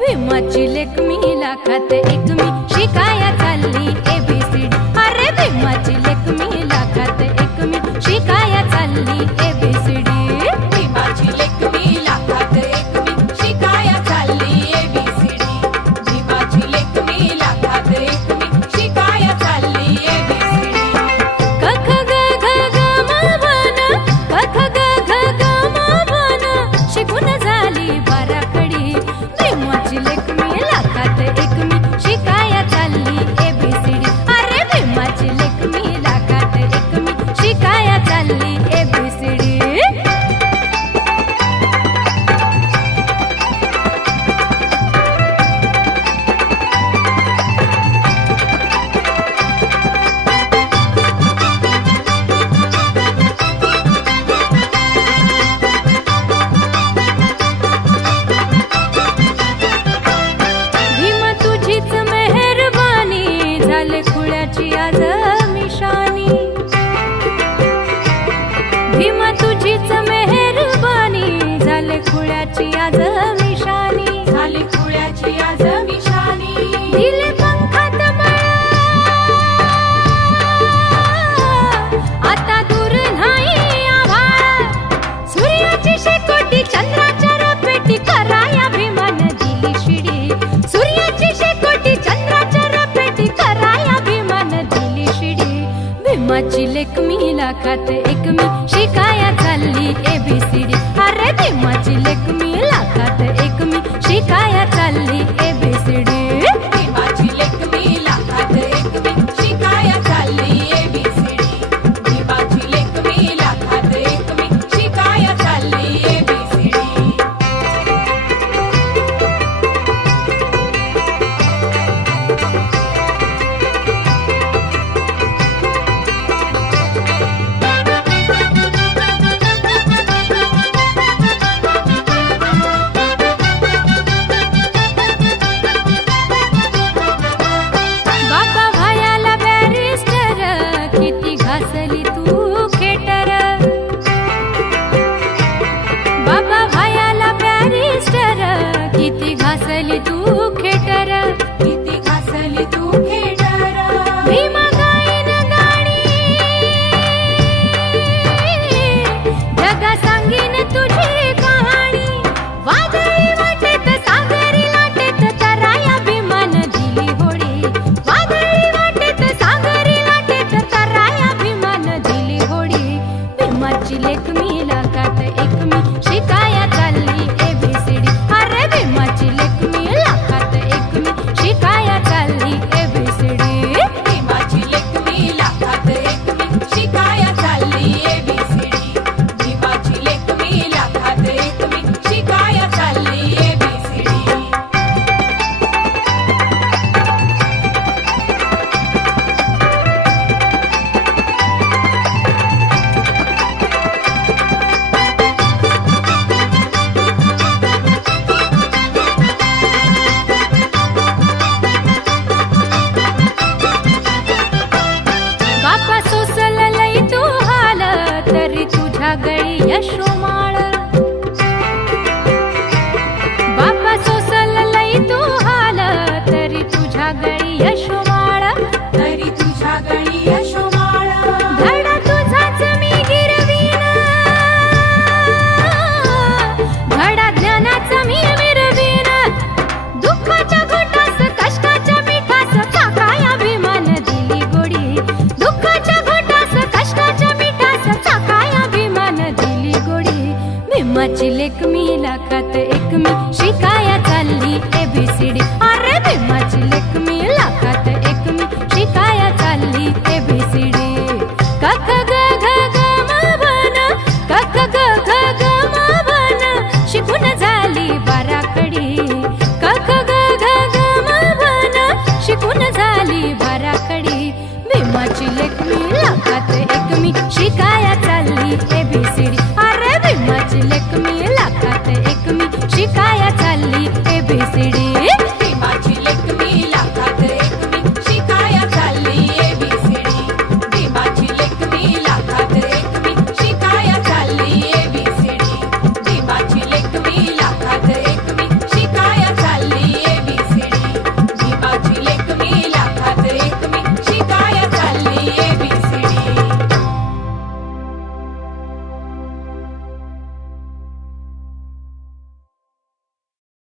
भीमाची लेक मी लाखात एक मी शिकाया चालली ABCD. अरे भीमाची लेक मी लाखात एक मी शिकाया चालली ABCD. भीमाची लेक मी लाखात एक मी शिकाया चालली ABCD. भीमाची लेक मी लाखात एक मी शिकाया चालली ABCD. क ख ग घ ग म भन क ख ग घ ग म भन शिकून झाली बाराखडी. भीमाची लेक मी लाखात एक मी शिकाया चालली ABCD. अरे भीमाची लेक मी लाखात एक मी शिकाया चालली ABCD. भीमा तुझीच मेहरबानी झाले खुळ्याची आज मिशानी. भीमा तुझीच मेहरबानी झाले खुळ्याची आज मिशानी. झाली खुळ्याची आज मिशानी. दिले पंखात मळ आता दूर नाही आभाळ. सूर्याची शेकोटी चंद्राच्या रपेटी कराया भीमान दिली शिडी. सूर्याची शेकोटी चंद्राच्या रपेटी कराया भीमान दिली शिडी. भीमाची लेक मी लाखात एक मी शिकाया चालली ABCD. अरे भीमाची लेक मी लाखात एक मी शिकाया चालली ABCD.